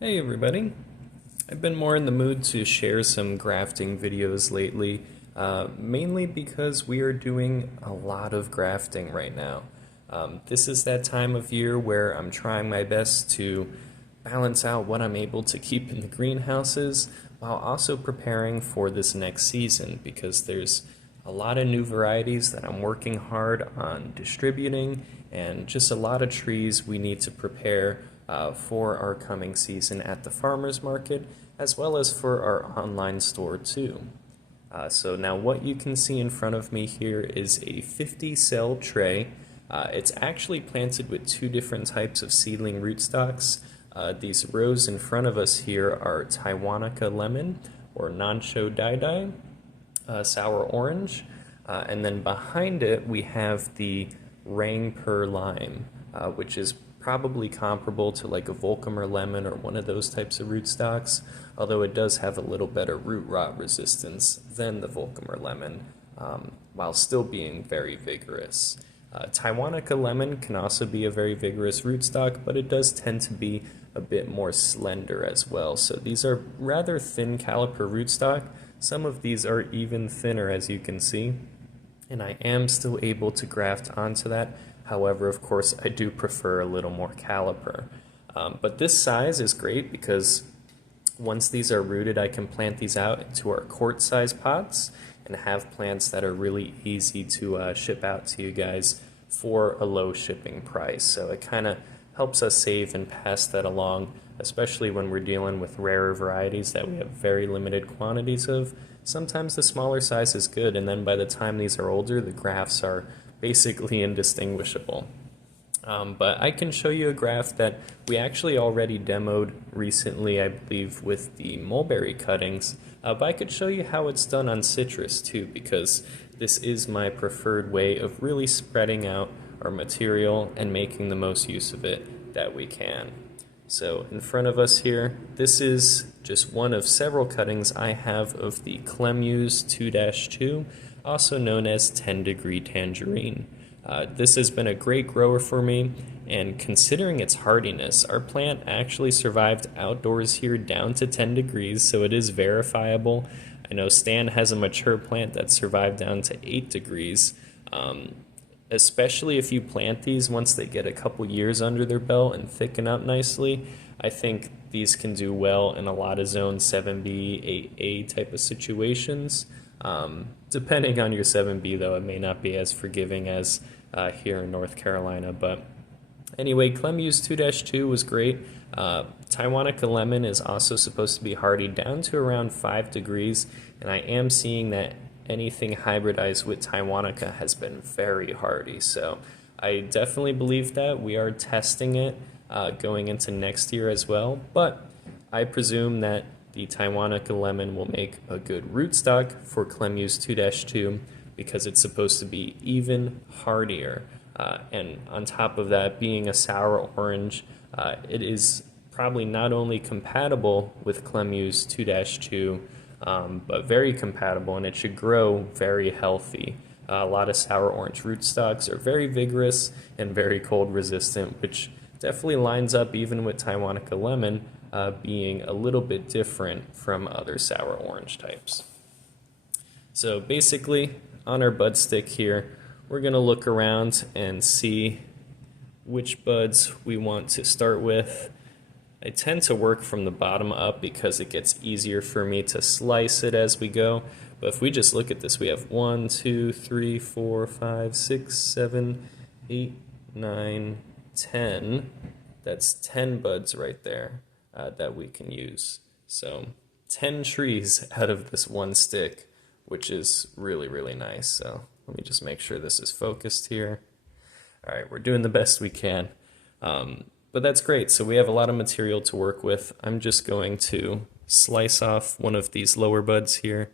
Hey everybody! I've been more in the mood to share some grafting videos lately, mainly because we are doing a lot of grafting right now. This is that time of year where I'm trying my best to balance out what I'm able to keep in the greenhouses while also preparing for this next season because there's a lot of new varieties that I'm working hard on distributing and just a lot of trees we need to prepare for our coming season at the farmers market as well as for our online store too. So now what you can see in front of me here is a 50 cell tray. It's actually planted with two different types of seedling rootstocks. These rows in front of us here are Taiwanica Lemon or Nancho Dai Dai, sour orange, and then behind it we have the Rang Per Lime, which is probably comparable to like a Volcomer Lemon or one of those types of rootstocks, although it does have a little better root rot resistance than the Volcomer Lemon, while still being very vigorous. Taiwanica Lemon can also be a very vigorous rootstock, but it does tend to be a bit more slender as well. So these are rather thin caliper rootstock. Some of these are even thinner, as you can see, and I am still able to graft onto that. However, of course, I do prefer a little more caliper. But this size is great because once these are rooted, I can plant these out into our quart-size pots and have plants that are really easy to ship out to you guys for a low shipping price. So it kind of helps us save and pass that along, especially when we're dealing with rarer varieties that we have very limited quantities of. Sometimes the smaller size is good, and then by the time these are older, the grafts are basically indistinguishable. But I can show you a graft that we actually already demoed recently, I believe, with the mulberry cuttings. But I could show you how it's done on citrus too, because this is my preferred way of really spreading out our material and making the most use of it that we can. So in front of us here, this is just one of several cuttings I have of the Clem-yuz 2-2, also known as 10 Degree Tangerine. This has been a great grower for me, and considering its hardiness, our plant actually survived outdoors here down to 10 degrees, so it is verifiable. I know Stan has a mature plant that survived down to 8 degrees. Especially if you plant these once they get a couple years under their belt and thicken up nicely, I think these can do well in a lot of zone 7B, 8A type of situations. Depending on your 7B though, it may not be as forgiving as here in North Carolina. But anyway, Clem-yuz 2-2 was great. Taiwanica Lemon is also supposed to be hardy down to around 5 degrees, and I am seeing that anything hybridized with Taiwanica has been very hardy. So I definitely believe that. We are testing it going into next year as well, but I presume that the Taiwanica Lemon will make a good rootstock for Clem-yuz 2-2 because it's supposed to be even hardier. And on top of that, being a sour orange, it is probably not only compatible with Clem-yuz 2-2, but very compatible, and it should grow very healthy. A lot of sour orange rootstocks are very vigorous and very cold resistant, which definitely lines up even with Taiwanica Lemon being a little bit different from other sour orange types. So basically, on our bud stick here, we're going to look around and see which buds we want to start with. I tend to work from the bottom up because it gets easier for me to slice it as we go. But if we just look at this, we have 1, 2, 3, 4, 5, 6, 7, 8, 9, 10. That's 10 buds right there that we can use. So 10 trees out of this one stick, which is really, really nice. So let me just make sure this is focused here. All right, we're doing the best we can. But that's great. So we have a lot of material to work with. I'm just going to slice off one of these lower buds here.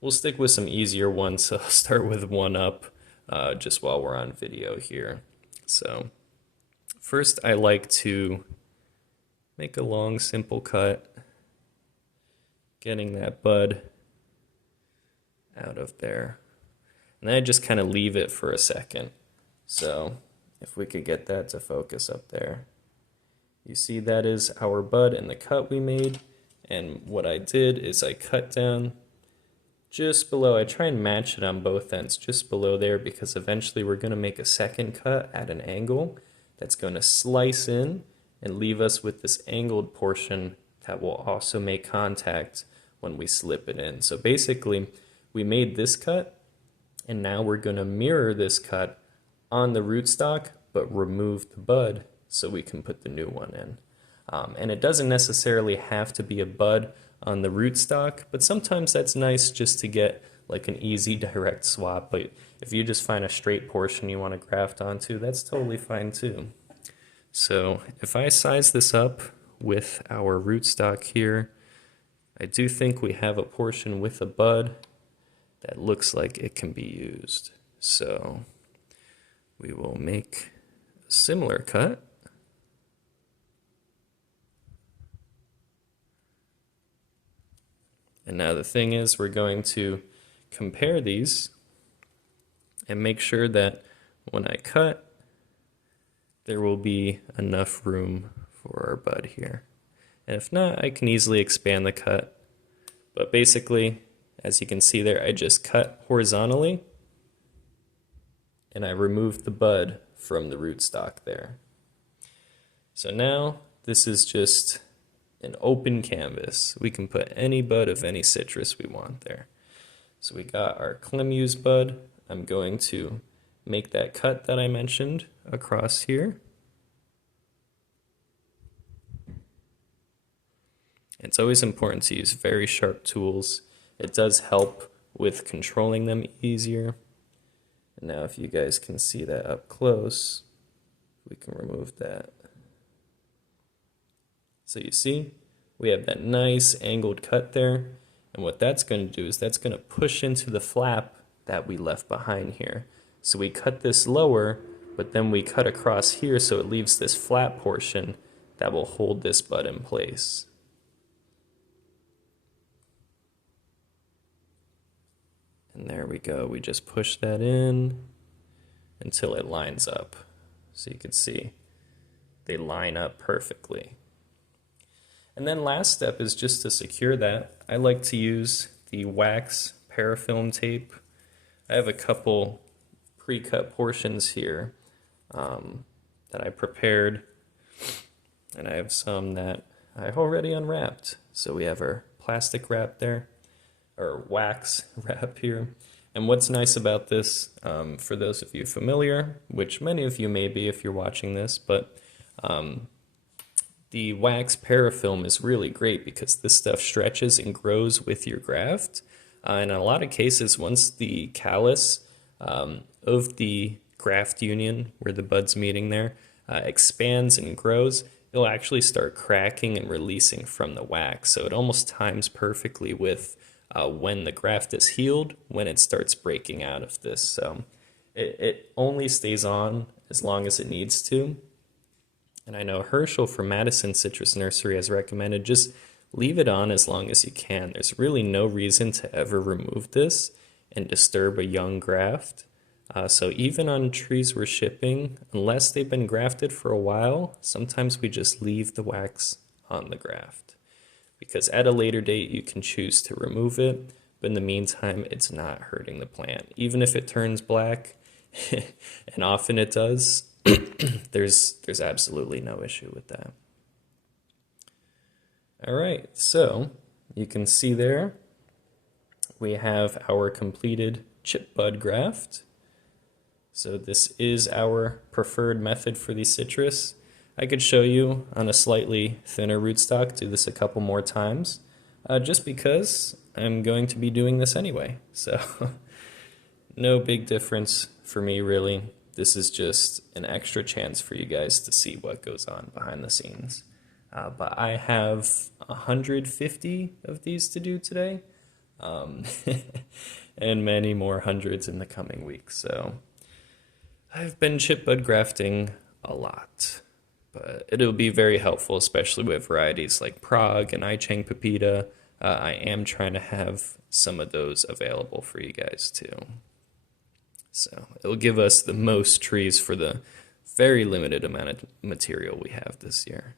We'll stick with some easier ones, so I'll start with one up just while we're on video here. So first I like to make a long, simple cut, getting that bud out of there. And then I just kind of leave it for a second. So if we could get that to focus up there. You see that is our bud and the cut we made. And what I did is I cut down just below. I try and match it on both ends, just below there, because eventually we're going to make a second cut at an angle that's going to slice in and leave us with this angled portion that will also make contact when we slip it in. So basically, we made this cut, and now we're going to mirror this cut on the rootstock, but remove the bud so we can put the new one in. And it doesn't necessarily have to be a bud on the rootstock, but sometimes that's nice just to get like an easy direct swap. But if you just find a straight portion you want to graft onto, that's totally fine too. So if I size this up with our rootstock here, I do think we have a portion with a bud that looks like it can be used. So we will make a similar cut. And now the thing is, we're going to compare these and make sure that when I cut, there will be enough room for our bud here. And if not, I can easily expand the cut. But basically, as you can see there, I just cut horizontally and I removed the bud from the rootstock there. So now this is just an open canvas. We can put any bud of any citrus we want there. So we got our Clem-yuz bud. I'm going to make that cut that I mentioned across here. It's always important to use very sharp tools. It does help with controlling them easier. And now if you guys can see that up close, we can remove that. So you see, we have that nice angled cut there. And what that's going to do is that's going to push into the flap that we left behind here. So we cut this lower, but then we cut across here so it leaves this flat portion that will hold this bud in place. And there we go. We just push that in until it lines up. So you can see they line up perfectly. And then last step is just to secure that. I like to use the wax parafilm tape. I have a couple pre-cut portions here that I prepared, and I have some that I've already unwrapped. So we have our plastic wrap there, or wax wrap here. And what's nice about this, for those of you familiar, which many of you may be if you're watching this, but the wax parafilm is really great because this stuff stretches and grows with your graft. In a lot of cases, once the callus of the graft union, where the bud's meeting there, expands and grows, it'll actually start cracking and releasing from the wax. So it almost times perfectly with when the graft is healed, when it starts breaking out of this. So it only stays on as long as it needs to. And I know Herschel from Madison Citrus Nursery has recommended just leave it on as long as you can. There's really no reason to ever remove this and disturb a young graft. So even on trees we're shipping, unless they've been grafted for a while, sometimes we just leave the wax on the graft. Because at a later date you can choose to remove it, but in the meantime it's not hurting the plant. Even if it turns black, and often it does, there's absolutely no issue with that. All right, so you can see there we have our completed chip bud graft. So this is our preferred method for the citrus. I could show you on a slightly thinner rootstock, do this a couple more times, just because I'm going to be doing this anyway. So no big difference for me really. This is just an extra chance for you guys to see what goes on behind the scenes. But I have 150 of these to do today, and many more hundreds in the coming weeks. So I've been chip bud grafting a lot, but it'll be very helpful, especially with varieties like Prague and I-Chang Pepita. I am trying to have some of those available for you guys too. So it'll give us the most trees for the very limited amount of material we have this year.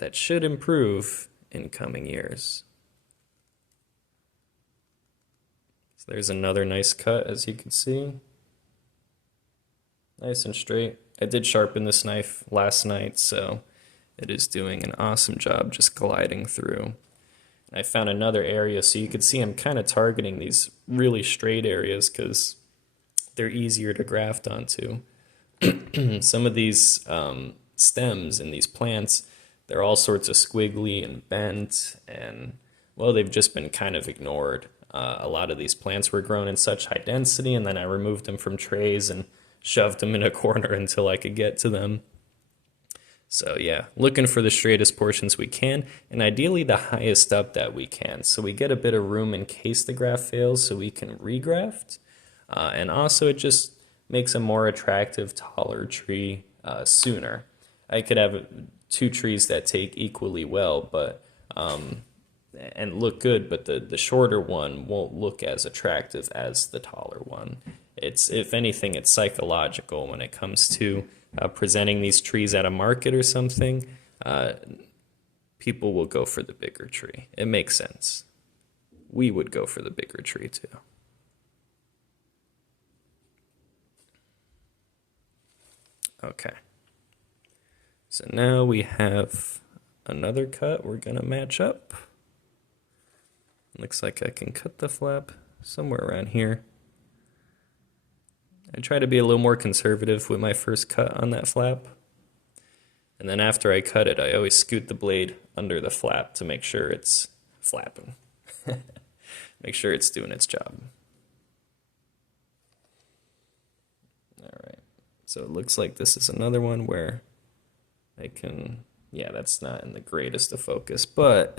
that should improve in coming years. So there's another nice cut, as you can see. Nice and straight. I did sharpen this knife last night, so it is doing an awesome job just gliding through. I found another area, so you can see I'm kind of targeting these really straight areas because they're easier to graft onto. Some of these stems in these plants, they're all sorts of squiggly and bent, and well, they've just been kind of ignored. A lot of these plants were grown in such high density, and then I removed them from trays and shoved them in a corner until I could get to them. So yeah, looking for the straightest portions we can, and ideally the highest up that we can, so we get a bit of room in case the graft fails so we can regraft. And also it just makes a more attractive, taller tree sooner. I could have 2 trees that take equally well, but and look good, but the shorter one won't look as attractive as the taller one. It's, if anything, it's psychological when it comes to presenting these trees at a market or something. People will go for the bigger tree. It makes sense. We would go for the bigger tree too. Okay. So now we have another cut we're gonna match up. Looks like I can cut the flap somewhere around here. I try to be a little more conservative with my first cut on that flap. And then after I cut it, I always scoot the blade under the flap to make sure it's flapping. Make sure it's doing its job. All right. So it looks like this is another one where I can, yeah, that's not in the greatest of focus, but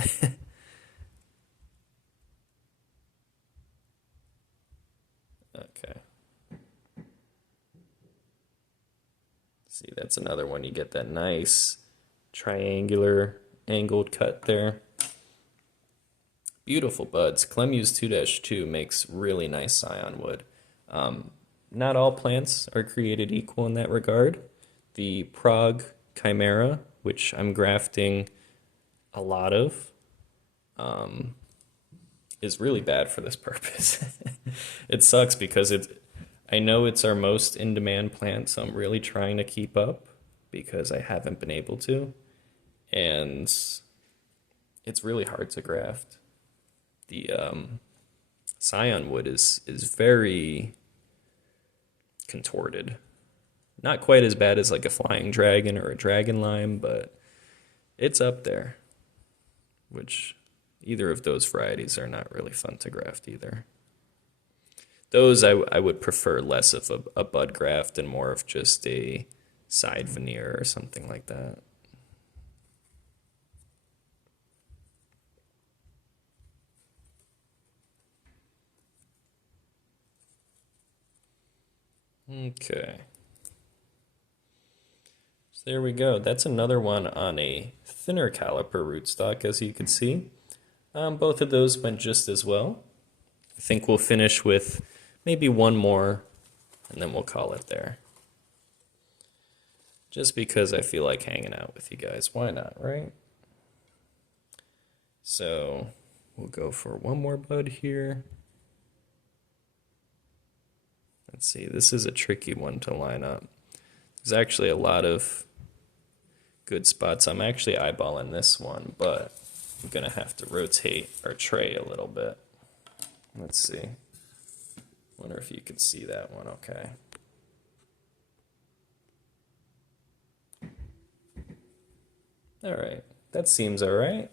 okay. See, that's another one. You get that nice triangular angled cut there. Beautiful buds. Clem-yuz 2-2 makes really nice Scion wood. Not all plants are created equal in that regard. The Prague Chimera, which I'm grafting a lot of, is really bad for this purpose. It sucks because I know it's our most in-demand plant, so I'm really trying to keep up because I haven't been able to. And it's really hard to graft. The Scion wood is very contorted. Not quite as bad as like a flying dragon or a dragon lime, but it's up there. Which either of those varieties are not really fun to graft either. Those I would prefer less of a bud graft and more of just a side veneer or something like that. Okay. So there we go. That's another one on a thinner caliper rootstock, as you can see. Both of those went just as well. I think we'll finish with maybe one more, and then we'll call it there. Just because I feel like hanging out with you guys. Why not, right? So we'll go for one more bud here. Let's see, this is a tricky one to line up. There's actually a lot of good spots. I'm actually eyeballing this one, but I'm going to have to rotate our tray a little bit. Let's see. Wonder if you can see that one okay. All right, that seems all right.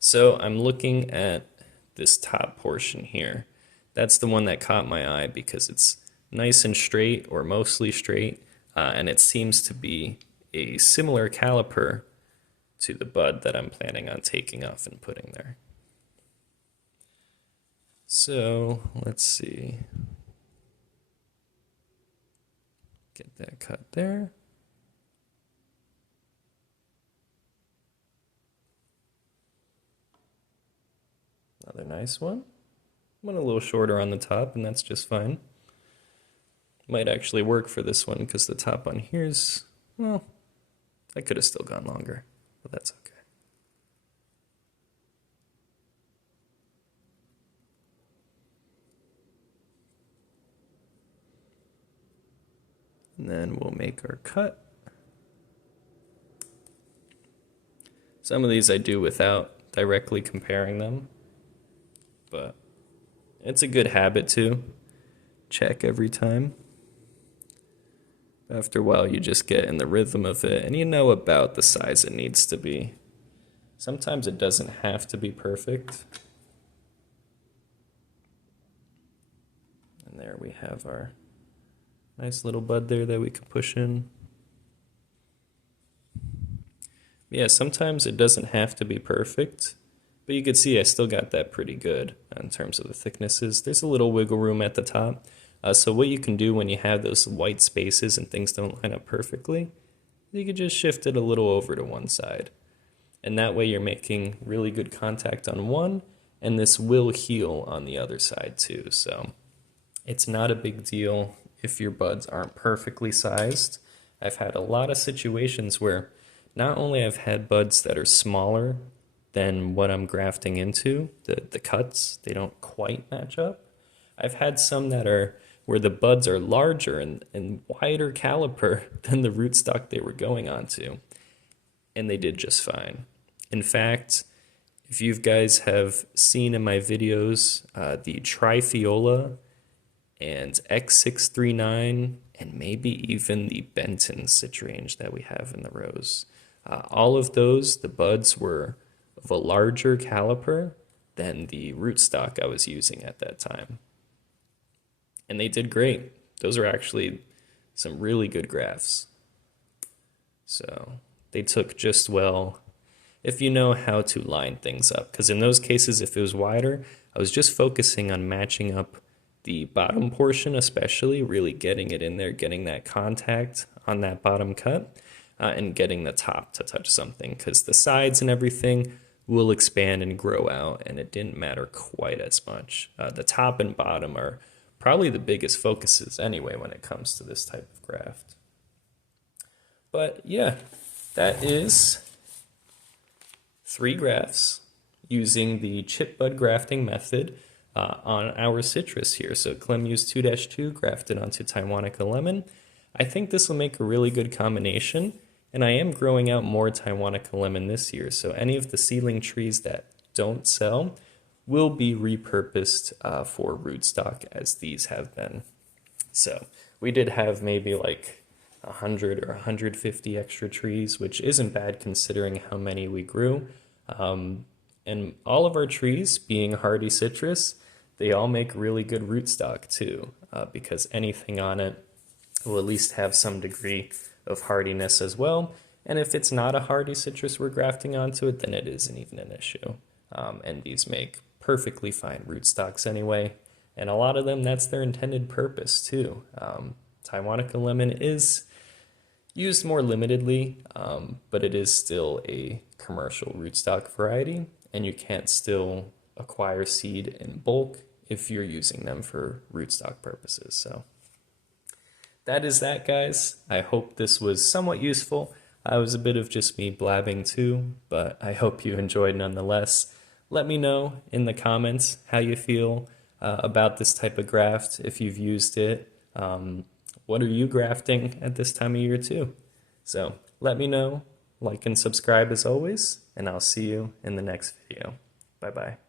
So I'm looking at this top portion here. That's the one that caught my eye because it's nice and straight, or mostly straight, and it seems to be a similar caliper to the bud that I'm planning on taking off and putting there. So let's see. Get that cut there. Another nice one. Went a little shorter on the top, and that's just fine. Might actually work for this one because the top on here's, well, I could have still gone longer. but that's okay. And then we'll make our cut. Some of these I do without directly comparing them, but it's a good habit to check every time. After a while, you just get in the rhythm of it, and you know about the size it needs to be. Sometimes it doesn't have to be perfect. And there we have our nice little bud there that we can push in. Yeah, sometimes it doesn't have to be perfect, but you can see I still got that pretty good in terms of the thicknesses. There's a little wiggle room at the top. So what you can do when you have those white spaces and things don't line up perfectly, you can just shift it a little over to one side. And that way you're making really good contact on one, and this will heal on the other side too. So it's not a big deal if your buds aren't perfectly sized. I've had a lot of situations where not only I've had buds that are smaller than what I'm grafting into, the cuts, they don't quite match up. I've had some that are where the buds are larger and wider caliper than the rootstock they were going onto, and they did just fine. In fact, if you guys have seen in my videos the Trifiola and X639 and maybe even the Benton citrange that we have in the rows, all of those, the buds were of a larger caliper than the rootstock I was using at that time. And they did great. Those are actually some really good grafts. So they took just well if you know how to line things up. Because in those cases, if it was wider, I was just focusing on matching up the bottom portion, especially really getting it in there, getting that contact on that bottom cut, and getting the top to touch something. Because the sides and everything will expand and grow out, and it didn't matter quite as much. The top and bottom are probably the biggest focuses anyway when it comes to this type of graft. But yeah, that is 3 grafts using the chip bud grafting method on our citrus here. So Clem-yuz 2-2 grafted onto Taiwanica Lemon. I think this will make a really good combination, and I am growing out more Taiwanica Lemon this year, so any of the seedling trees that don't sell will be repurposed for rootstock, as these have been. So we did have maybe like 100 or 150 extra trees, which isn't bad considering how many we grew. And all of our trees, being hardy citrus, they all make really good rootstock too, because anything on it will at least have some degree of hardiness as well. And if it's not a hardy citrus we're grafting onto it, then it isn't even an issue. And these make perfectly fine rootstocks anyway, and a lot of them, that's their intended purpose too. Taiwanica Lemon is used more limitedly, but it is still a commercial rootstock variety, and you can't still acquire seed in bulk if you're using them for rootstock purposes. So that is that, guys. I hope this was somewhat useful. It was a bit of just me blabbing too, but I hope you enjoyed nonetheless. Let me know in the comments how you feel about this type of graft, if you've used it. What are you grafting at this time of year too? So let me know, like and subscribe as always, and I'll see you in the next video. Bye-bye.